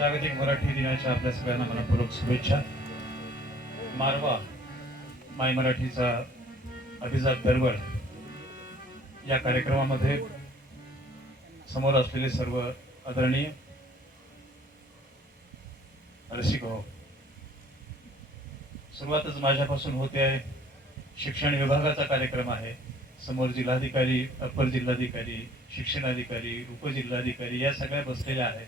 जागतिक मराठी दिनाच्या आपल्या सगळ्यांना मनपूर्वक शुभेच्छा. मारवा माय मराठीचा अभिजात दरबार या कार्यक्रमामध्ये समोर असलेले सर्व आदरणीय रसिक हो, सुरुवातच माझ्यापासून होते आहे. शिक्षण विभागाचा कार्यक्रम आहे. समोर जिल्हाधिकारी, अपर जिल्हाधिकारी, शिक्षणाधिकारी, उपजिल्हाधिकारी या सगळ्या बसलेल्या आहेत.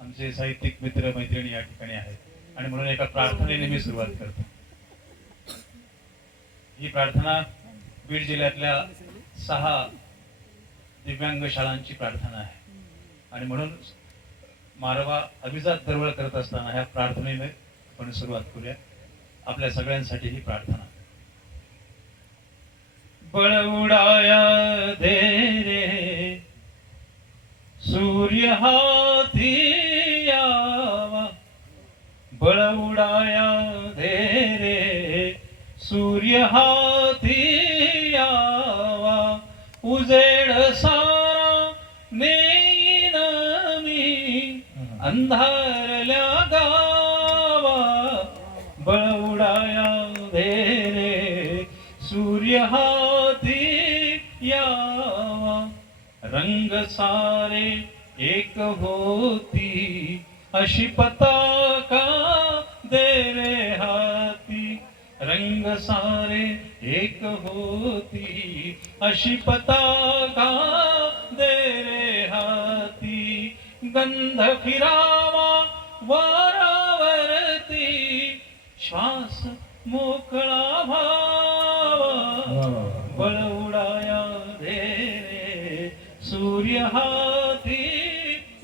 आमचे साहित्यिक मित्र मैत्रिणी या ठिकाणी आहेत आणि म्हणून एका प्रार्थनेने मी सुरुवात करतो. ही प्रार्थना बीड जिल्ह्यातल्या 6 दिव्यांग शाळांची प्रार्थना आहे आणि म्हणून मारवा अभिजात दरबार करत असताना ह्या प्रार्थनेने आपण सुरुवात करूया. आपल्या सगळ्यांसाठी ही प्रार्थना. बळ उडाया दे रे सूर्य हाती यावा, बळ उडाया दे रे सूर्य हाती यावा, उजेड सारा नेईन मी अंधारल्या गावा, बळ उडाया दे रे सूर्य हाती यावा, रंग सारे एक होती अशी पताका दे रे हाती, रंग सारे एक होती अशी पताका दे रे हाती, गंध फिरावा वारावरती श्वास मोकळा व्हावा, बळ उडाया दे रे सूर्य हाती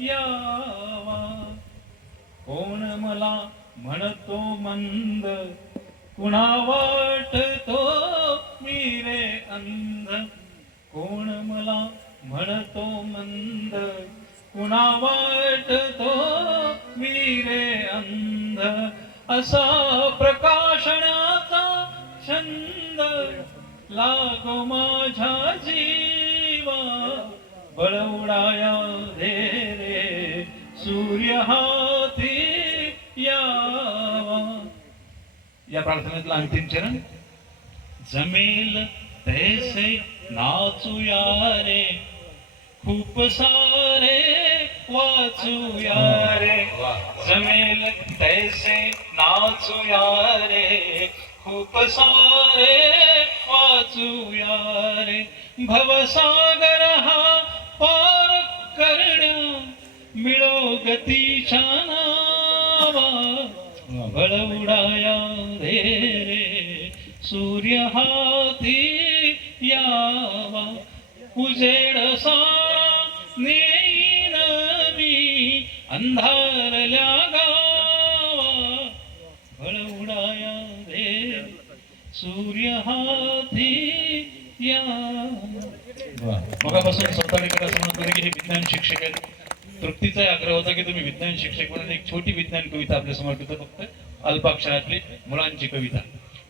यावा. कोण मला म्हणतो मंद, कुणा वाटतो मी रे अंध, कोण मला म्हणतो मंद, कुणा वाटतो मी रे अंध, असा प्रकाशनाचा छंद लागो माझ्या जीवा, बळ उडाया दे रे सूर्य हाती यावा. या प्रार्थनेतला अंतिम चरण. जमेल तैसे नाचूया रे, खूप सारे वाचूया रे, जमेल तैसे नाचूया रे, खूप सारे वाचूया रे, भवसागर हा पार करण्या मिळो गतीच्या नावा, बळ उडाया दे रे सूर्य हाती यावा, उजेड सारा नेईन मी अंधारल्या गावा, बळ उडाया दे सूर्य हाती यावा. मगापासून स्वतःकडे असं म्हणत होते की हे विज्ञान शिक्षक आहेत. तृप्तीचा आग्रह होता की तुम्ही विज्ञान शिक्षक म्हणून एक छोटी विज्ञान कविता आपल्या समोर ठेवतो. फक्त अल्पाक्षरातली मुलांची कविता.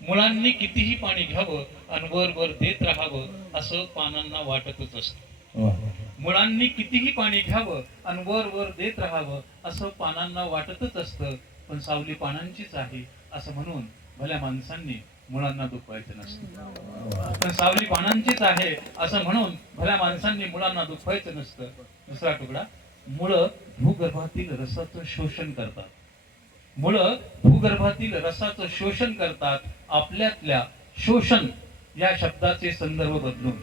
मुलांनी कितीही पाणी घ्यावं आणि वर वर देत राहावं असं पानांना वाटतच असतं. मुलांनी कितीही पाणी घ्यावं आणि वर वर देत राहावं असं पानांना वाटतच असतं. पण सावली पानांचीच आहे असं म्हणून भल्या माणसांनी मुलांना दुखवायचं नसतं. पण सावली पानांचीच आहे असं म्हणून भल्या माणसांनी मुलांना दुखवायचं नसतं. दुसरा तुकडा. मुळं भूगर्भातील रसाचं शोषण करतात. मुळं भूगर्भातील रसाचं शोषण करतात. आपल्यातल्या शोषण या शब्दाचे संदर्भ बदलून.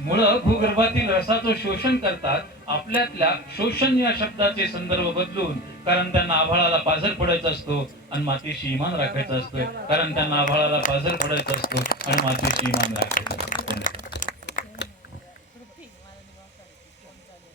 मुळं भूगर्भातील रसाचं शोषण करतात. आपल्यातल्या शोषण या शब्दाचे संदर्भ बदलून. कारण त्यांना आभाळाला पाझर पडायचा असतो आणि मातीशी इमान राखायचं असतं. कारण त्यांना आभाळाला पाझर पडायचा असतो आणि मातीशी इमान राखायचं असतं.